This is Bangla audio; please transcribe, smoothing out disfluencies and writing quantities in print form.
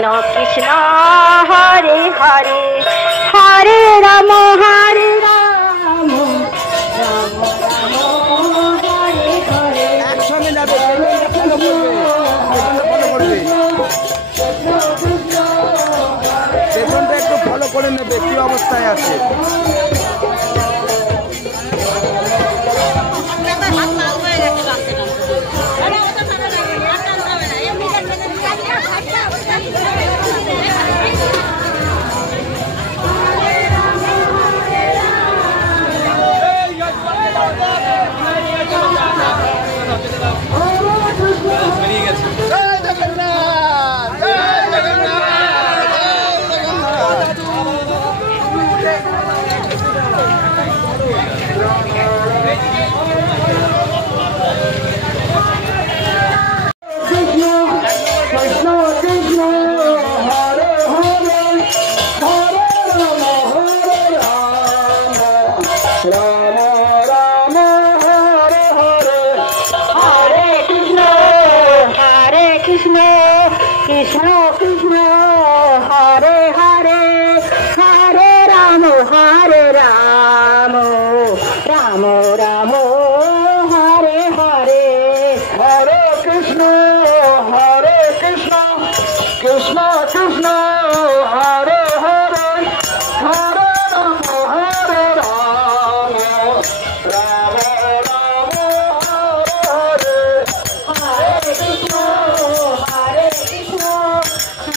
কৃষ্ণ হরে হরে হরে রাম হরে রাম রাম রাম হরে হরে। একসঙ্গে যাবে, ফলো করবে, পেছনটা একটু ফলো করে নেবে কি অবস্থায় আছে। কৃষ্ণ কৃষ্ণ